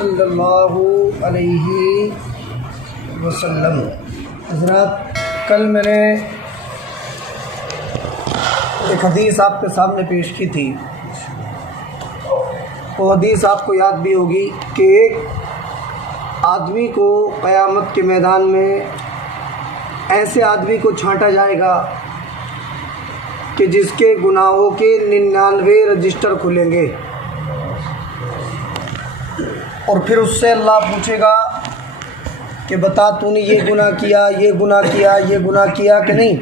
صلی اللہ علیہ وسلم۔ حضرات، کل میں نے ایک حدیث آپ کے سامنے پیش کی تھی۔ وہ حدیث آپ کو یاد بھی ہوگی کہ ایک آدمی کو قیامت کے میدان میں ایسے آدمی کو چھانٹا جائے گا کہ جس کے گناہوں کے 99 رجسٹر کھلیں گے، اور پھر اس سے اللہ پوچھے گا کہ بتا تو نے یہ گناہ کیا، یہ گناہ کیا، یہ گناہ کیا کہ نہیں؟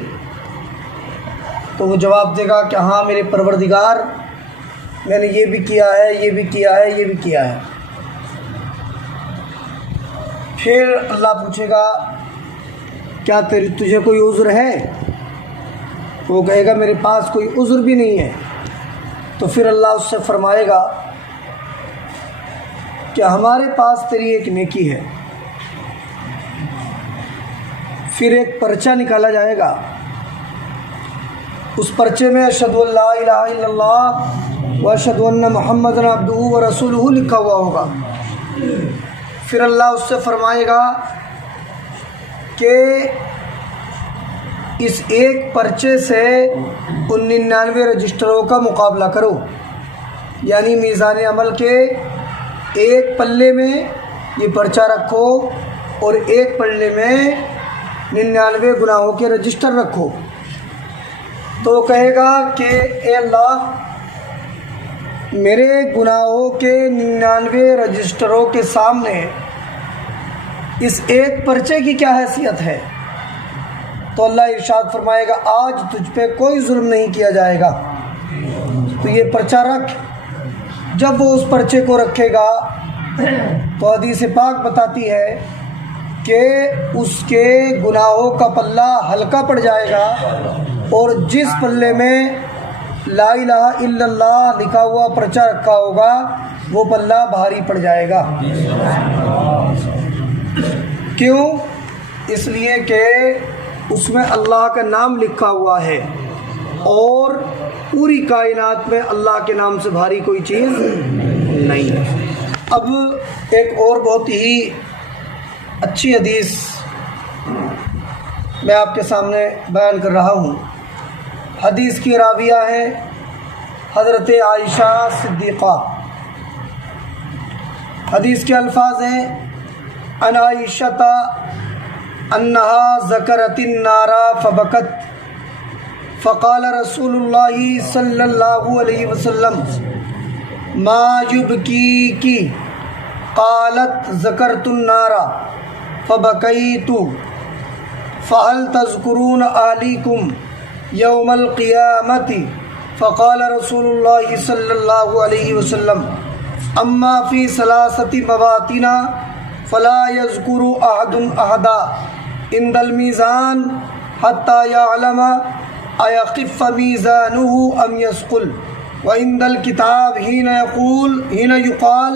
تو وہ جواب دے گا کہ ہاں میرے پروردگار، میں نے یہ بھی کیا ہے، یہ بھی کیا ہے، یہ بھی کیا ہے۔ پھر اللہ پوچھے گا کیا تجھے کوئی عذر ہے؟ وہ کہے گا میرے پاس کوئی عذر بھی نہیں ہے۔ تو پھر اللہ اس سے فرمائے گا کہ ہمارے پاس تیری ایک نیکی ہے۔ پھر ایک پرچہ نکالا جائے گا، اس پرچے میں اشہد ان لا الہ الا اللہ و اشہد ان محمد عبدہ و رسولہ لکھا ہوا ہوگا۔ پھر اللہ اس سے فرمائے گا کہ اس ایک پرچے سے ان 99 رجسٹروں کا مقابلہ کرو، یعنی میزان عمل کے ایک پلے میں یہ پرچہ رکھو اور ایک پلے میں 99 گناہوں کے رجسٹر رکھو۔ تو وہ کہے گا کہ اے اللہ، میرے گناہوں کے 99 رجسٹروں کے سامنے اس ایک پرچے کی کیا حیثیت ہے؟ تو اللہ ارشاد فرمائے گا آج تجھ پہ کوئی ظلم نہیں کیا جائے گا، تو یہ پرچہ رکھ۔ جب وہ اس پرچے کو رکھے گا تو حدیث پاک بتاتی ہے کہ اس کے گناہوں کا پلہ ہلکا پڑ جائے گا، اور جس پلے میں لا الہ الا اللہ لکھا ہوا پرچہ رکھا ہوگا وہ پلہ بھاری پڑ جائے گا۔ کیوں؟ اس لیے کہ اس میں اللہ کا نام لکھا ہوا ہے، اور پوری کائنات میں اللہ کے نام سے بھاری کوئی چیز نہیں ہے۔ اب ایک اور بہت ہی اچھی حدیث میں آپ کے سامنے بیان کر رہا ہوں۔ حدیث کی راویہ ہے حضرت عائشہ صدیقہ۔ حدیث کے الفاظ ہیں عن عائشہ انہا ذکرت النار فبکت فقال رسول اللہ صلی اللہ علیہ وسلم ما یبکیکی قالت ذکرت النار فبکیت فہل تذکرون اہلیکم یوم القیامت فقال رسول اللہ صلی اللہ علیہ وسلم اما فی ثلاثۃ مواطن فلا یذکر احد احدا عند المیزان حتی یعلم ایخف میزانہ ام یثقل وعند الکتاب حین یقال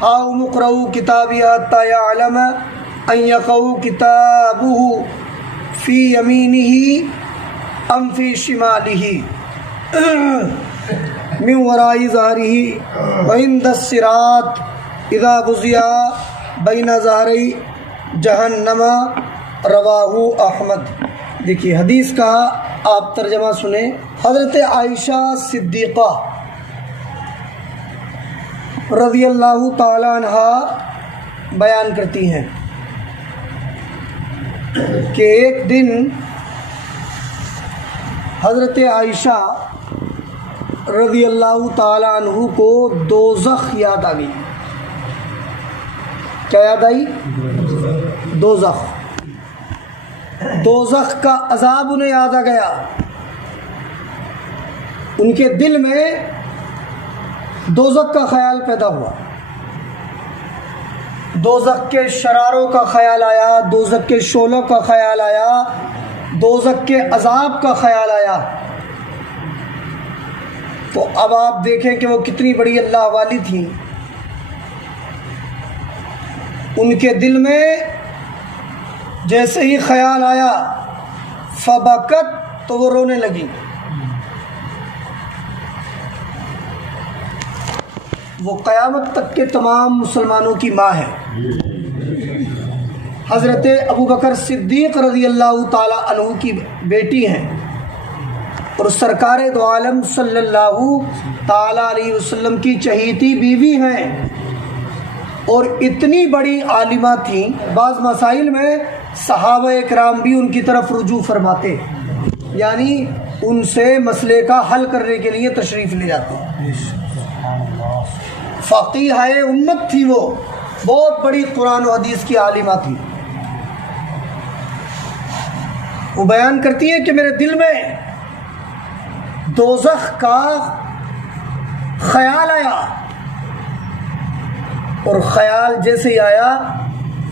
ہاؤم اقرؤوا کتابی حتی یعلم ان یقع کتابہ فی یمینہ ام فی شمالہ من وراء ظہرہ وعند الصراط اذا بزیا بین ظہری جہنم رواہ احمد۔ دیکھیے حدیث کا آپ ترجمہ سنیں۔ حضرت عائشہ صدیقہ رضی اللہ تعالی عنہ بیان کرتی ہیں کہ ایک دن حضرت عائشہ رضی اللہ تعالی عنہ کو دوزخ یاد آ گئی۔ کیا یاد آئی؟ دوزخ۔ دوزخ کا عذاب انہیں یاد آ گیا۔ ان کے دل میں دوزخ کا خیال پیدا ہوا، دوزخ کے شراروں کا خیال آیا، دوزخ کے شعلوں کا خیال آیا، دوزخ کے عذاب کا خیال آیا۔ تو اب آپ دیکھیں کہ وہ کتنی بڑی اللہ والی تھی۔ ان کے دل میں جیسے ہی خیال آیا فبکت، تو وہ رونے لگی۔ وہ قیامت تک کے تمام مسلمانوں کی ماں ہے۔ حضرت ابوبکر صدیق رضی اللہ تعالی عنہ کی بیٹی ہیں اور سرکار دو عالم صلی اللہ تعالی علیہ وسلم کی چہیتی بیوی ہیں، اور اتنی بڑی عالمہ تھیں، بعض مسائل میں صحابہ اکرام بھی ان کی طرف رجوع فرماتے، یعنی ان سے مسئلے کا حل کرنے کے لیے تشریف لے جاتے۔ فقیہ امت تھی، وہ بہت بڑی قرآن و حدیث کی عالمہ تھی۔ وہ بیان کرتی ہے کہ میرے دل میں دوزخ کا خیال آیا، اور خیال جیسے ہی آیا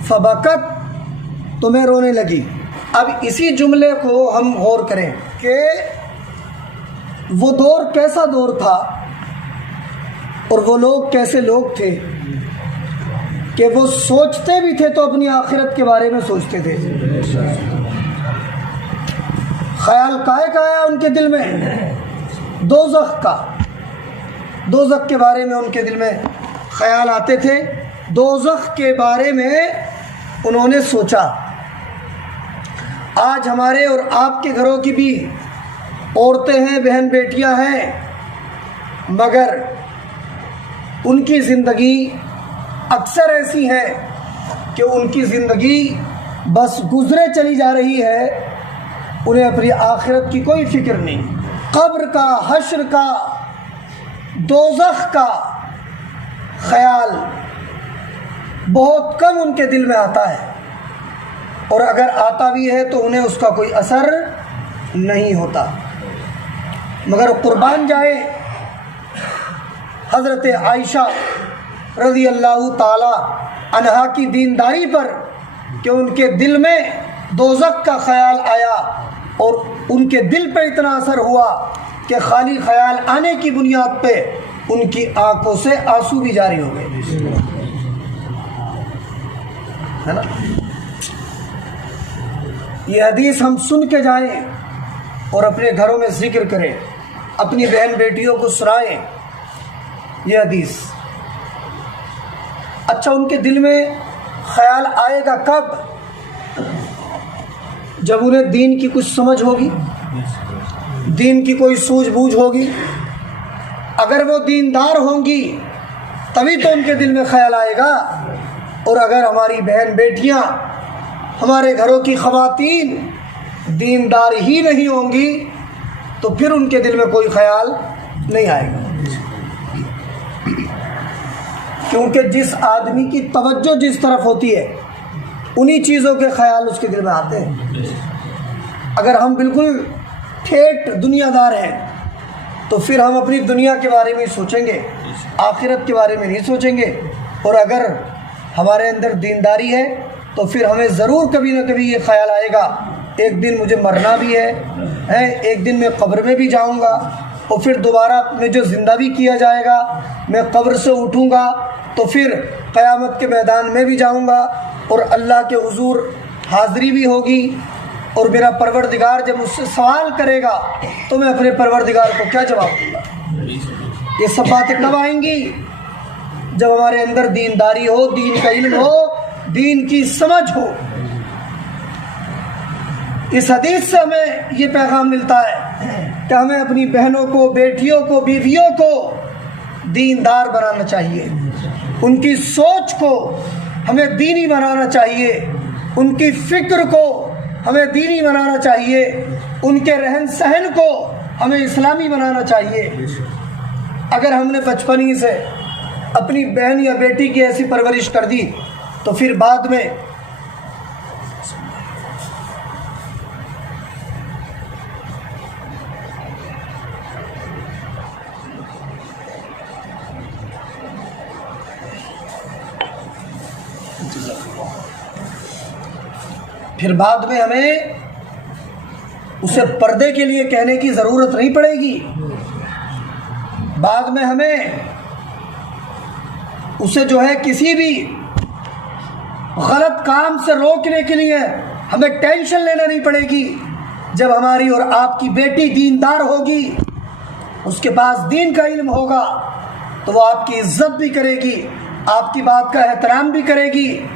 فبکت، تو میں رونے لگی۔ اب اسی جملے کو ہم غور کریں کہ وہ دور کیسا دور تھا اور وہ لوگ کیسے لوگ تھے کہ وہ سوچتے بھی تھے تو اپنی آخرت کے بارے میں سوچتے تھے۔ خیال کائے کا آیا ان کے دل میں؟ دوزخ کا، دوزخ کے بارے میں ان کے دل میں خیال آتے تھے، دوزخ کے بارے میں انہوں نے سوچا۔ آج ہمارے اور آپ کے گھروں کی بھی عورتیں ہیں، بہن بیٹیاں ہیں، مگر ان کی زندگی اکثر ایسی ہے کہ ان کی زندگی بس گزرے چلی جا رہی ہے، انہیں اپنی آخرت کی کوئی فکر نہیں۔ قبر کا، حشر کا، دوزخ کا خیال بہت کم ان کے دل میں آتا ہے، اور اگر آتا بھی ہے تو انہیں اس کا کوئی اثر نہیں ہوتا۔ مگر قربان جائے حضرت عائشہ رضی اللہ تعالی عنہا کی دینداری پر کہ ان کے دل میں دوزخ کا خیال آیا، اور ان کے دل پہ اتنا اثر ہوا کہ خالی خیال آنے کی بنیاد پہ ان کی آنکھوں سے آنسو بھی جاری ہو گئے، ہے نا؟ یہ حدیث ہم سن کے جائیں اور اپنے گھروں میں ذکر کریں، اپنی بہن بیٹیوں کو سنائیں یہ حدیث۔ اچھا، ان کے دل میں خیال آئے گا کب؟ جب انہیں دین کی کچھ سمجھ ہوگی، دین کی کوئی سوجھ بوجھ ہوگی۔ اگر وہ دیندار ہوں گی تبھی تو ان کے دل میں خیال آئے گا، اور اگر ہماری بہن بیٹیاں، ہمارے گھروں کی خواتین دیندار ہی نہیں ہوں گی تو پھر ان کے دل میں کوئی خیال نہیں آئے گا، کیونکہ جس آدمی کی توجہ جس طرف ہوتی ہے انہی چیزوں کے خیال اس کے دل میں آتے ہیں۔ اگر ہم بالکل ٹھیٹ دنیا دار ہیں تو پھر ہم اپنی دنیا کے بارے میں سوچیں گے، آخرت کے بارے میں نہیں سوچیں گے، اور اگر ہمارے اندر دینداری ہے تو پھر ہمیں ضرور کبھی نہ کبھی یہ خیال آئے گا ایک دن مجھے مرنا بھی ہے، ایک دن میں قبر میں بھی جاؤں گا، اور پھر دوبارہ میں جو زندہ بھی کیا جائے گا، میں قبر سے اٹھوں گا تو پھر قیامت کے میدان میں بھی جاؤں گا، اور اللہ کے حضور حاضری بھی ہوگی، اور میرا پروردگار جب مجھ سے سوال کرے گا تو میں اپنے پروردگار کو کیا جواب دوں گا؟ یہ سب باتیں کب آئیں گی؟ جب ہمارے اندر دینداری ہو، دین کا علم ہو، دین کی سمجھ ہو۔ اس حدیث سے ہمیں یہ پیغام ملتا ہے کہ ہمیں اپنی بہنوں کو، بیٹیوں کو، بیویوں کو دیندار بنانا چاہیے، ان کی سوچ کو ہمیں دینی بنانا چاہیے، ان کی فکر کو ہمیں دینی بنانا چاہیے، ان کے رہن سہن کو ہمیں اسلامی بنانا چاہیے۔ اگر ہم نے بچپن ہی سے اپنی بہن یا بیٹی کی ایسی پرورش کر دی تو پھر بعد میں ہمیں اسے پردے کے لیے کہنے کی ضرورت نہیں پڑے گی، بعد میں ہمیں اسے جو ہے کسی بھی غلط کام سے روکنے کے لیے ہمیں ٹینشن لینا نہیں پڑے گی۔ جب ہماری اور آپ کی بیٹی دیندار ہوگی، اس کے پاس دین کا علم ہوگا، تو وہ آپ کی عزت بھی کرے گی، آپ کی بات کا احترام بھی کرے گی،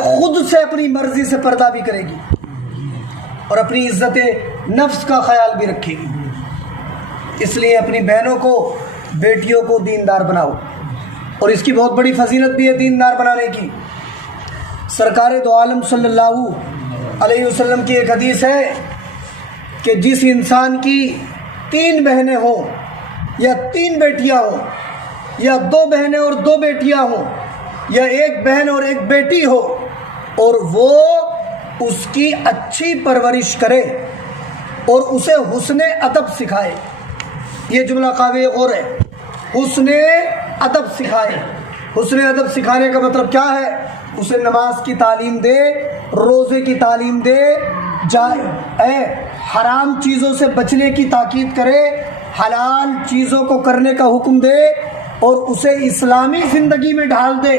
خود سے اپنی مرضی سے پردہ بھی کرے گی اور اپنی عزت نفس کا خیال بھی رکھے گی۔ اس لیے اپنی بہنوں کو، بیٹیوں کو دیندار بناؤ، اور اس کی بہت بڑی فضیلت بھی ہے دیندار بنانے کی۔ سرکار دو عالم صلی اللہ علیہ وسلم کی ایک حدیث ہے کہ جس انسان کی 3 بہنیں ہوں یا 3 بیٹیاں ہوں یا 2 بہنیں اور 2 بیٹیاں ہوں یا 1 بہن اور 1 بیٹی ہو، اور وہ اس کی اچھی پرورش کرے اور اسے حسن ادب سکھائے، یہ جملہ قابل غور ہے، حسن ادب سکھائے۔ حسن ادب سکھانے کا مطلب کیا ہے؟ اسے نماز کی تعلیم دے، روزے کی تعلیم دے، حرام چیزوں سے بچنے کی تاکید کرے، حلال چیزوں کو کرنے کا حکم دے اور اسے اسلامی زندگی میں ڈھال دے،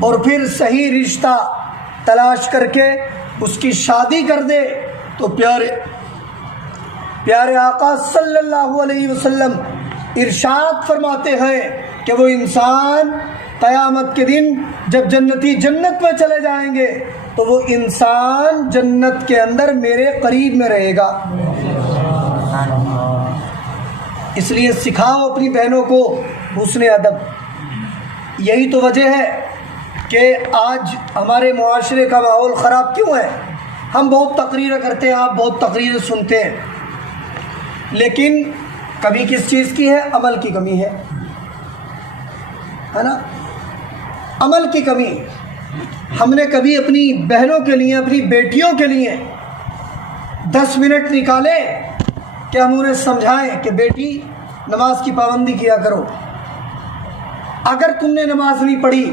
اور پھر صحیح رشتہ تلاش کر کے اس کی شادی کر دے۔ تو پیارے آقا صلی اللہ علیہ وسلم ارشاد فرماتے ہیں کہ وہ انسان قیامت کے دن جب جنتی جنت میں چلے جائیں گے تو وہ انسان جنت کے اندر میرے قریب میں رہے گا۔ اس لیے سکھاؤ اپنی بہنوں کو حسن ادب۔ یہی تو وجہ ہے کہ آج ہمارے معاشرے کا ماحول خراب کیوں ہے۔ ہم بہت تقریر کرتے ہیں، آپ بہت تقریر سنتے ہیں، لیکن کمی کس چیز کی ہے؟ عمل کی کمی ہے نا، عمل کی کمی۔ ہم نے کبھی اپنی بہنوں کے لیے، اپنی بیٹیوں کے لیے 10 منٹ نکالے کہ ہم انہیں سمجھائیں کہ بیٹی نماز کی پابندی کیا کرو، اگر تم نے نماز نہیں پڑھی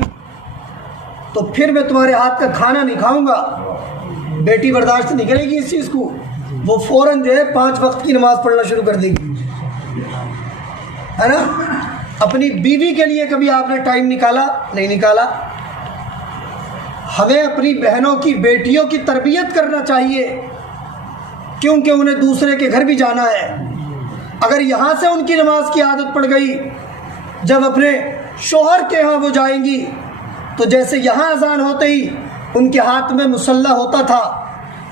تو پھر میں تمہارے ہاتھ کا کھانا نہیں کھاؤں گا۔ بیٹی برداشت نہیں کرے گی اس چیز کو، وہ فوراً جو ہے 5 وقت کی نماز پڑھنا شروع کر دے گی، ہے نا۔ اپنی بیوی کے لیے کبھی آپ نے ٹائم نکالا؟ نہیں نکالا۔ ہمیں اپنی بہنوں کی، بیٹیوں کی تربیت کرنا چاہیے، کیونکہ انہیں دوسرے کے گھر بھی جانا ہے۔ اگر یہاں سے ان کی نماز کی عادت پڑ گئی، جب اپنے شوہر کے ہاں وہ جائیں گی تو جیسے یہاں اذان ہوتے ہی ان کے ہاتھ میں مصلی ہوتا تھا،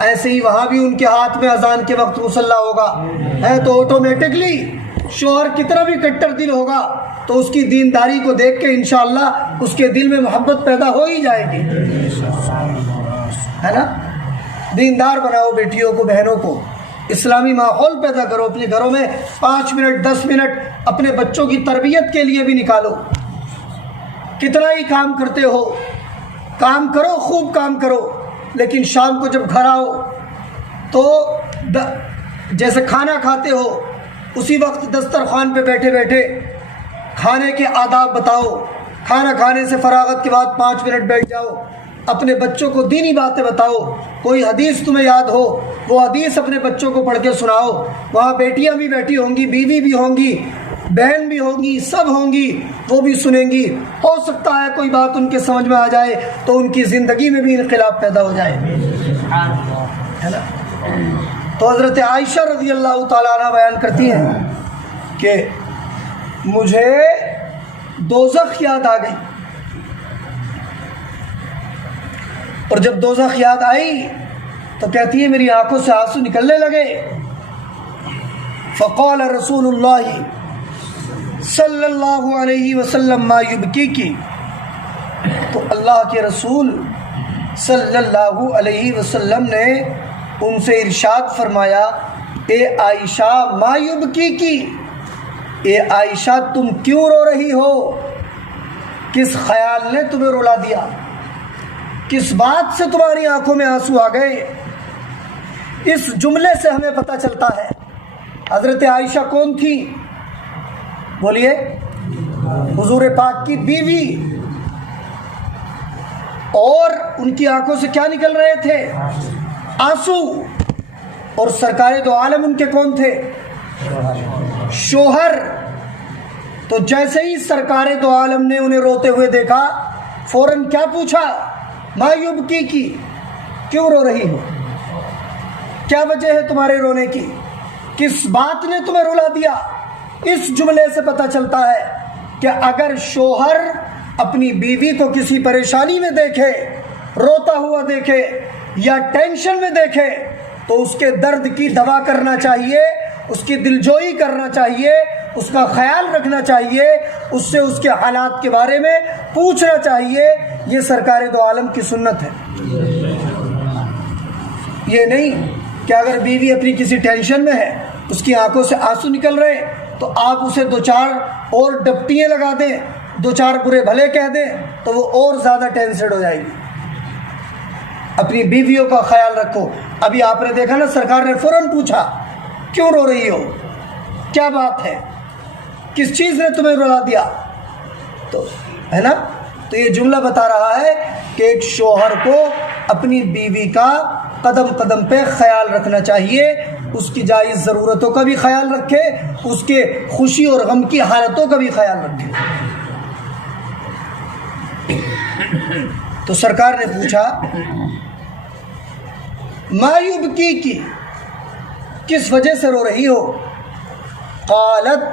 ایسے ہی وہاں بھی ان کے ہاتھ میں اذان کے وقت مصلی ہوگا، ہے تو آٹومیٹکلی شوہر کتنا بھی کٹر دل ہوگا تو اس کی دینداری کو دیکھ کے انشاءاللہ اس کے دل میں محبت پیدا ہو ہی جائے گی، ہے نا۔ دیندار بناؤ بیٹیوں کو، بہنوں کو، اسلامی ماحول پیدا کرو، اپنے گھروں میں 5 منٹ 10 منٹ اپنے بچوں کی تربیت کے لیے بھی نکالو۔ کتنا ہی کام کرتے ہو، کام کرو، خوب کام کرو، لیکن شام کو جب گھر آؤ تو جیسے کھانا کھاتے ہو اسی وقت دسترخوان پہ بیٹھے بیٹھے کھانے کے آداب بتاؤ۔ کھانا کھانے سے فراغت کے بعد 5 منٹ بیٹھ جاؤ، اپنے بچوں کو دینی باتیں بتاؤ۔ کوئی حدیث تمہیں یاد ہو وہ حدیث اپنے بچوں کو پڑھ کے سناؤ۔ وہاں بیٹیاں بھی بیٹھی ہوں گی، بیوی بھی ہوں گی، بہن بھی ہوگی، سب ہوں گی، وہ بھی سنیں گی۔ ہو سکتا ہے کوئی بات ان کے سمجھ میں آ جائے تو ان کی زندگی میں بھی انقلاب پیدا ہو جائے، ہے نا۔ تو حضرت عائشہ رضی اللہ تعالیٰ عنہ بیان کرتی ہیں کہ مجھے دوزخ یاد آ گئی، اور جب دوزخ یاد آئی تو کہتی ہے میری آنکھوں سے آنسو نکلنے لگے۔ فقال رسول اللہ صلی اللہ علیہ وسلم ما یبکیکی، تو اللہ کے رسول صلی اللہ علیہ وسلم نے ان سے ارشاد فرمایا، اے عائشہ ما یبکیکی، اے عائشہ تم کیوں رو رہی ہو؟ کس خیال نے تمہیں رلا دیا؟ کس بات سے تمہاری آنکھوں میں آنسو آ گئے؟ اس جملے سے ہمیں پتہ چلتا ہے حضرت عائشہ کون تھی؟ بولیے، حضور پاک کی بیوی، اور ان کی آنکھوں سے کیا نکل رہے تھے؟ آنسو۔ اور سرکار دو عالم ان کے کون تھے؟ شوہر۔ تو جیسے ہی سرکار دو عالم نے انہیں روتے ہوئے دیکھا، فوراً کیا پوچھا؟ ما یبکیکی، کیوں رو رہی ہو؟ کیا وجہ ہے تمہارے رونے کی؟ کس بات نے تمہیں رلا دیا؟ اس جملے سے پتہ چلتا ہے کہ اگر شوہر اپنی بیوی کو کسی پریشانی میں دیکھے، روتا ہوا دیکھے یا ٹینشن میں دیکھے، تو اس کے درد کی دوا کرنا چاہیے، اس کی دلجوئی کرنا چاہیے، اس کا خیال رکھنا چاہیے، اس سے اس کے حالات کے بارے میں پوچھنا چاہیے۔ یہ سرکار دو عالم کی سنت ہے۔ یہ نہیں کہ اگر بیوی اپنی کسی ٹینشن میں ہے، اس کی آنکھوں سے آنسو نکل رہے تو آپ اسے دو چار اور ڈپٹیاں لگا دیں، دو چار برے بھلے کہہ دیں تو وہ اور زیادہ ٹینسڈ ہو جائے گی۔ اپنی بیویوں کا خیال رکھو۔ ابھی آپ نے دیکھا نا، سرکار نے فوراً پوچھا کیوں رو رہی ہو، کیا بات ہے، کس چیز نے تمہیں رلا دیا، تو ہے نا۔ تو یہ جملہ بتا رہا ہے کہ ایک شوہر کو اپنی بیوی کا قدم قدم پہ خیال رکھنا چاہیے، اس کی جائز ضرورتوں کا بھی خیال رکھے، اس کے خوشی اور غم کی حالتوں کا بھی خیال رکھے۔ تو سرکار نے پوچھا ما یبکی کی، کس وجہ سے رو رہی ہو؟ قالت،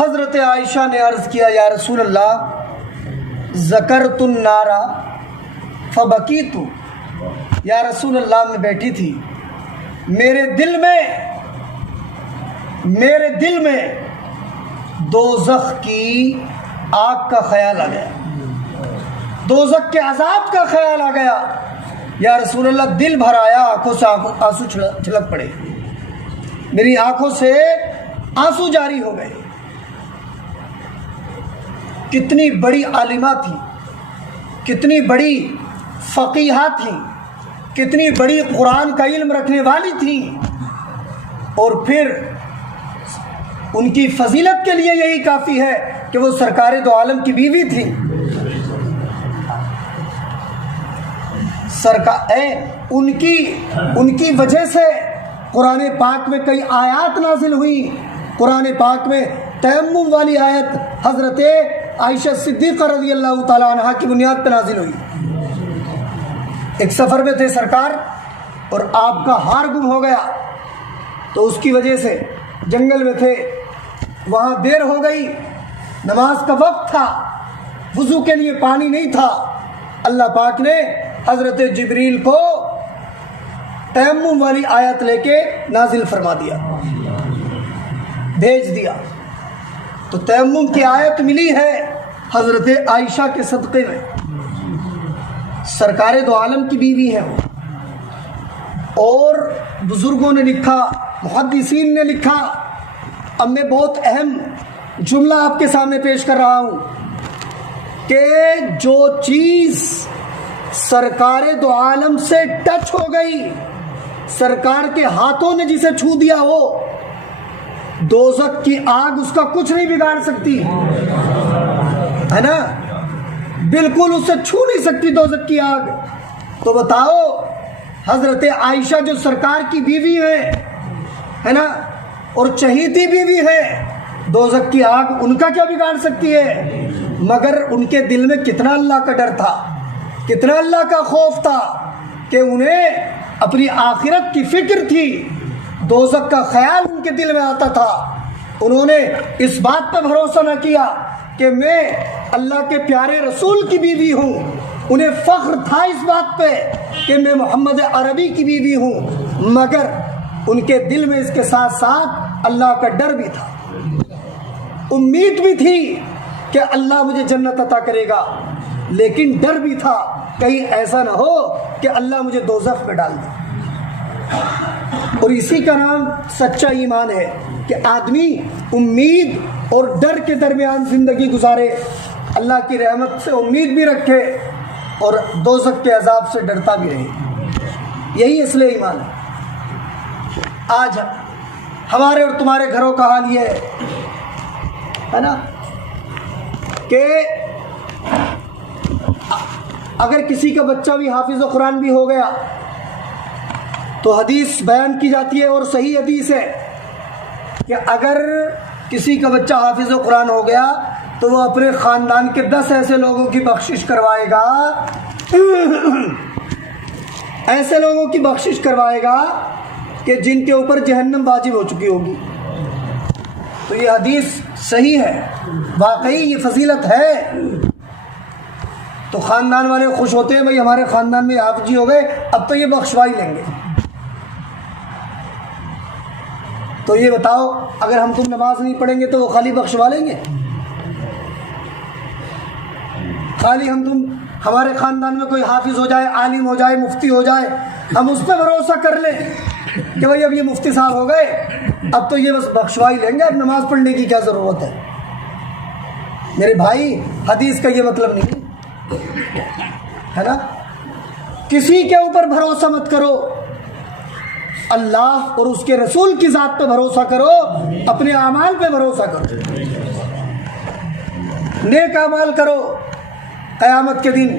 حضرت عائشہ نے عرض کیا یا رسول اللہ ذکرت النار فبکیت، یا رسول اللہ میں بیٹھی تھی، میرے دل میں دوزخ کی آگ کا خیال آ گیا، دوزخ کے عذاب کا خیال آ گیا، یا رسول اللہ دل بھر آیا، آنکھوں سے آنسو چھلک پڑے، میری آنکھوں سے آنسو جاری ہو گئے۔ کتنی بڑی عالمہ تھی، کتنی بڑی فقیہہ تھیں، کتنی بڑی قرآن کا علم رکھنے والی تھیں، اور پھر ان کی فضیلت کے لیے یہی کافی ہے کہ وہ سرکار دو عالم کی بیوی تھیں۔ ان کی وجہ سے قرآن پاک میں کئی آیات نازل ہوئی۔ قرآن پاک میں تیمم والی آیت حضرت عائشہ صدیقہ رضی اللہ تعالیٰ عنہ کی بنیاد پہ نازل ہوئی۔ ایک سفر میں تھے سرکار اور آپ کا ہار گم ہو گیا، تو اس کی وجہ سے جنگل میں تھے، وہاں دیر ہو گئی، نماز کا وقت تھا، وضو کے لیے پانی نہیں تھا۔ اللہ پاک نے حضرت جبریل کو تیمم والی آیت لے کے نازل فرما دیا، بھیج دیا۔ تو تیمم کی آیت ملی ہے حضرت عائشہ کے صدقے میں، سرکار دو عالم کی بیوی ہے وہ۔ اور بزرگوں نے لکھا، محدثین نے لکھا، اب میں بہت اہم جملہ آپ کے سامنے پیش کر رہا ہوں کہ جو چیز سرکار دو عالم سے ٹچ ہو گئی، سرکار کے ہاتھوں نے جسے چھو دیا ہو، دوزخ کی آگ اس کا کچھ نہیں بگاڑ سکتی، ہے نا، بالکل اسے چھو نہیں سکتی دوزخ کی آگ۔ تو بتاؤ، حضرت عائشہ جو سرکار کی بیوی ہے نا، اور چہیتی بیوی ہے، دوزخ کی آگ ان کا کیا بگاڑ سکتی ہے؟ مگر ان کے دل میں کتنا اللہ کا ڈر تھا، کتنا اللہ کا خوف تھا کہ انہیں اپنی آخرت کی فکر تھی، دوزخ کا خیال ان کے دل میں آتا تھا۔ انہوں نے اس بات پر بھروسہ نہ کیا کہ میں اللہ کے پیارے رسول کی بیوی ہوں، انہیں فخر تھا اس بات پہ کہ میں محمد عربی کی بیوی ہوں، مگر ان کے دل میں اس کے ساتھ ساتھ اللہ کا ڈر بھی تھا، امید بھی تھی کہ اللہ مجھے جنت عطا کرے گا، لیکن ڈر بھی تھا کہیں ایسا نہ ہو کہ اللہ مجھے دوزخ میں ڈال دے۔ اور اسی کا نام سچا ایمان ہے کہ آدمی امید اور ڈر کے درمیان زندگی گزارے، اللہ کی رحمت سے امید بھی رکھے اور دوزخ کے عذاب سے ڈرتا بھی رہے۔ یہی اصل ایمان ہے۔ آج ہمارے اور تمہارے گھروں کا حال یہ ہے نا کہ اگر کسی کا بچہ بھی حافظ قرآن بھی ہو گیا تو حدیث بیان کی جاتی ہے، اور صحیح حدیث ہے کہ اگر کسی کا بچہ حافظ قرآن ہو گیا تو وہ اپنے خاندان کے 10 ایسے لوگوں کی بخشش کروائے گا، ایسے لوگوں کی بخشش کروائے گا کہ جن کے اوپر جہنم واجب ہو چکی ہوگی۔ تو یہ حدیث صحیح ہے، واقعی یہ فضیلت ہے۔ تو خاندان والے خوش ہوتے ہیں، بھائی ہمارے خاندان میں حافظ جی ہو گئے، اب تو یہ بخشوائی لیں گے۔ تو یہ بتاؤ اگر ہم تم نماز نہیں پڑھیں گے تو وہ خالی بخشوا لیں گے؟ خالی ہم تم ہمارے خاندان میں کوئی حافظ ہو جائے، عالم ہو جائے، مفتی ہو جائے، ہم اس پہ بھروسہ کر لیں کہ بھائی اب یہ مفتی صاحب ہو گئے، اب تو یہ بس بخشوائی لیں گے، اب نماز پڑھنے کی کیا ضرورت ہے؟ میرے بھائی حدیث کا یہ مطلب نہیں ہے نا۔ کسی کے اوپر بھروسہ مت کرو، اللہ اور اس کے رسول کی ذات پہ بھروسہ کرو، اپنے اعمال پہ بھروسہ کرو، نیک اعمال کرو، قیامت کے دن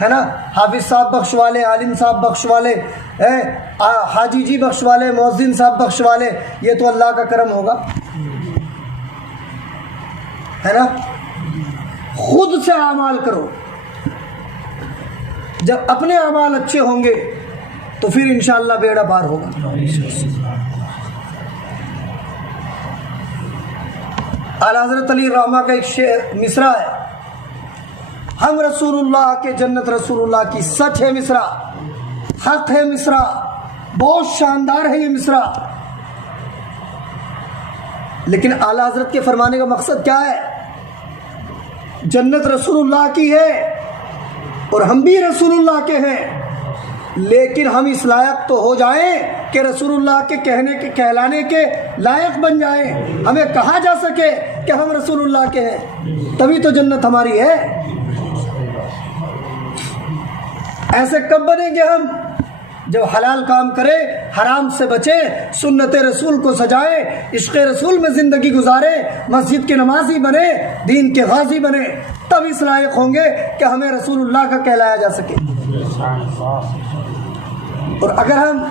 ہے نا حافظ صاحب بخشوالے، عالم صاحب بخشوالے، حاجی جی بخشوالے، مؤذن صاحب بخشوالے، یہ تو اللہ کا کرم ہوگا، ہے نا۔ خود سے اعمال کرو، جب اپنے اعمال اچھے ہوں گے تو پھر انشاءاللہ بیڑا پار ہوگا۔ اعلیٰ حضرت علی رحمہ کا ایک مصرع ہے، ہم رسول اللہ کے جنت رسول اللہ کی، سچ ہے مصرع، حق ہے مصرع، بہت شاندار ہے یہ مصرع، لیکن اعلیٰ حضرت کے فرمانے کا مقصد کیا ہے؟ جنت رسول اللہ کی ہے اور ہم بھی رسول اللہ کے ہیں، لیکن ہم اس لائق تو ہو جائیں کہ رسول اللہ کے کہنے کے کہلانے کے لائق بن جائیں، ہمیں کہا جا سکے کہ ہم رسول اللہ کے ہیں، تبھی تو جنت ہماری ہے۔ ایسے کب بنیں گے ہم؟ جب حلال کام کرے، حرام سے بچے، سنت رسول کو سجائے، عشق رسول میں زندگی گزارے، مسجد کے نمازی بنے، دین کے غازی بنے، تب اس لائق ہوں گے کہ ہمیں رسول اللہ کا کہلایا جا سکے۔ اور اگر ہم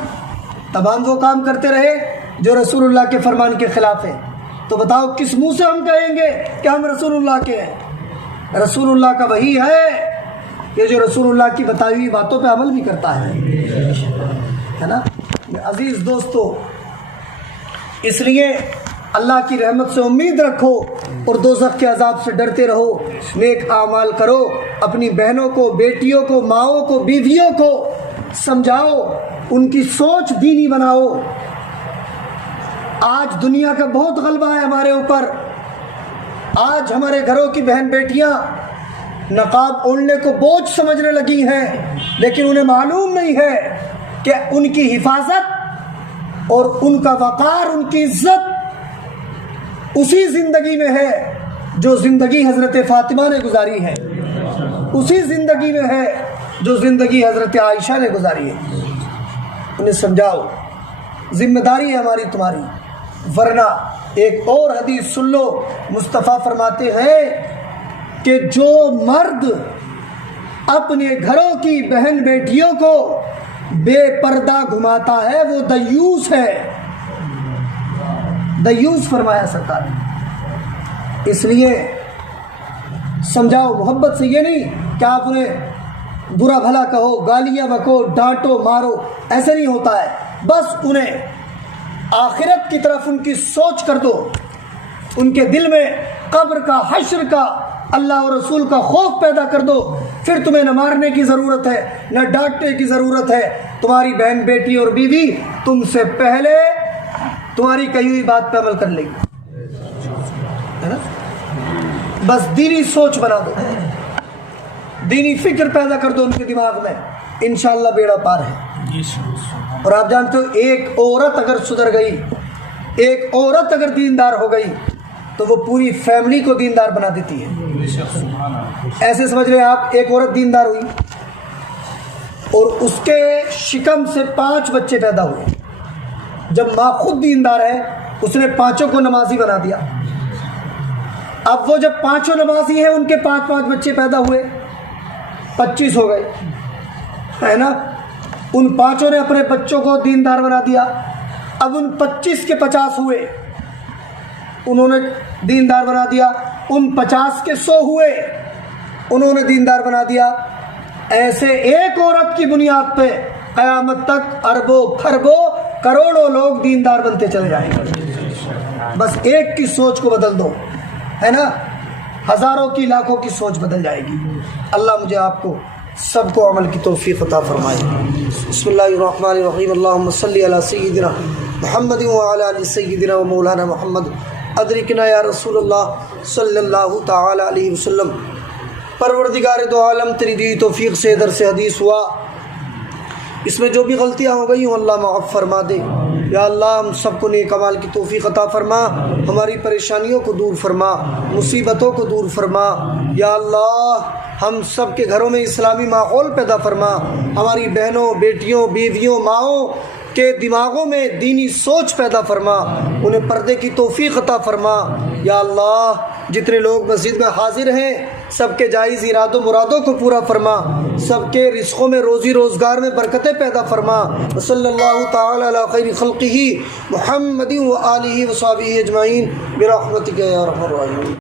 تمام وہ کام کرتے رہے جو رسول اللہ کے فرمان کے خلاف ہے تو بتاؤ کس منہ سے ہم کہیں گے کہ ہم رسول اللہ کے ہیں؟ رسول اللہ کا وہی ہے یہ جو رسول اللہ کی بتائی ہوئی باتوں پہ عمل بھی کرتا ہے نا۔ عزیز دوستو، اس لیے اللہ کی رحمت سے امید رکھو اور دوزخ کے عذاب سے ڈرتے رہو، نیک اعمال کرو، اپنی بہنوں کو، بیٹیوں کو، ماؤں کو، بیویوں کو سمجھاؤ، ان کی سوچ دینی بناؤ۔ آج دنیا کا بہت غلبہ ہے ہمارے اوپر، آج ہمارے گھروں کی بہن بیٹیاں نقاب اوڑھنے کو بوجھ سمجھنے لگی ہیں، لیکن انہیں معلوم نہیں ہے کہ ان کی حفاظت اور ان کا وقار، ان کی عزت اسی زندگی میں ہے جو زندگی حضرت فاطمہ نے گزاری ہے، اسی زندگی میں ہے جو زندگی حضرت عائشہ نے گزاری ہے۔ انہیں سمجھاؤ، ذمہ داری ہے ہماری تمہاری، ورنہ ایک اور حدیث سن لو، مصطفیٰ فرماتے ہیں کہ جو مرد اپنے گھروں کی بہن بیٹیوں کو بے پردہ گھماتا ہے وہ دیوس ہے، دیوس فرمایا سرکار نے۔ اس لیے سمجھاؤ محبت سے، یہ نہیں کہ آپ انہیں برا بھلا کہو، گالیاں بکو، ڈانٹو، مارو، ایسے نہیں ہوتا ہے، بس انہیں آخرت کی طرف ان کی سوچ کر دو، ان کے دل میں قبر کا، حشر کا، اللہ اور رسول کا خوف پیدا کر دو، پھر تمہیں نہ مارنے کی ضرورت ہے، نہ ڈانٹنے کی ضرورت ہے، تمہاری بہن بیٹی اور بیوی تم سے پہلے تمہاری کہی ہوئی بات پہ عمل کر لے گی، ہے نا۔ بس دینی سوچ بنا دو، دینی فکر پیدا کر دو ان کے دماغ میں، انشاءاللہ بیڑا پار ہے۔ اور آپ جانتے ہو ایک عورت اگر سدھر گئی، ایک عورت اگر دیندار ہو گئی تو وہ پوری فیملی کو دیندار بنا دیتی ہے۔ ایسے سمجھ رہے آپ، ایک عورت دیندار ہوئی اور اس کے شکم سے 5 بچے پیدا ہوئے، جب ماں خود دیندار ہے اس نے 5 کو نمازی بنا دیا، اب وہ جب 5 نمازی ہیں ان کے 5 بچے پیدا ہوئے، 25 ہو گئے، ہے نا۔ ان 5 نے اپنے بچوں کو دیندار بنا دیا، اب ان 25 کے 50 ہوئے، انہوں نے دیندار بنا دیا، ان 50 کے 100 ہوئے، انہوں نے دیندار بنا دیا۔ ایسے ایک عورت کی بنیاد پہ قیامت تک اربوں کھربوں کروڑوں لوگ دیندار بنتے چلے جائیں گے۔ بس ایک کی سوچ کو بدل دو، ہے نا، ہزاروں کی لاکھوں کی سوچ بدل جائے گی۔ اللہ مجھے آپ کو سب کو عمل کی توفیق عطا فرمائے۔ بسم اللہ الرحمن الرحیم، اللہم صلی علی سیدنا محمد وعلی آل سیدنا و مولانا محمد، ادرکنا یا رسول اللہ صلی اللہ تعالی علیہ وسلم۔ پروردگار دو عالم، تیری دی توفیق سے درس حدیث ہوا، اس میں جو بھی غلطیاں ہو گئی ہوں اللہ معاف فرما دے۔ یا اللہ ہم سب کو نیک اعمال کی توفیق عطا فرما، ہماری پریشانیوں کو دور فرما، مصیبتوں کو دور فرما۔ یا اللہ ہم سب کے گھروں میں اسلامی ماحول پیدا فرما، ہماری بہنوں، بیٹیوں، بیویوں، ماؤں کے دماغوں میں دینی سوچ پیدا فرما، انہیں پردے کی توفیق عطا فرما۔ یا اللہ جتنے لوگ مسجد میں حاضر ہیں سب کے جائز ارادوں مرادوں کو پورا فرما، سب کے رزقوں میں روزی روزگار میں برکتیں پیدا فرما۔ صلی اللہ تعالی علی خیر خلقہ محمد و آلہ و صحبہ اجمعین برحمتک یا ارحم الراحمین۔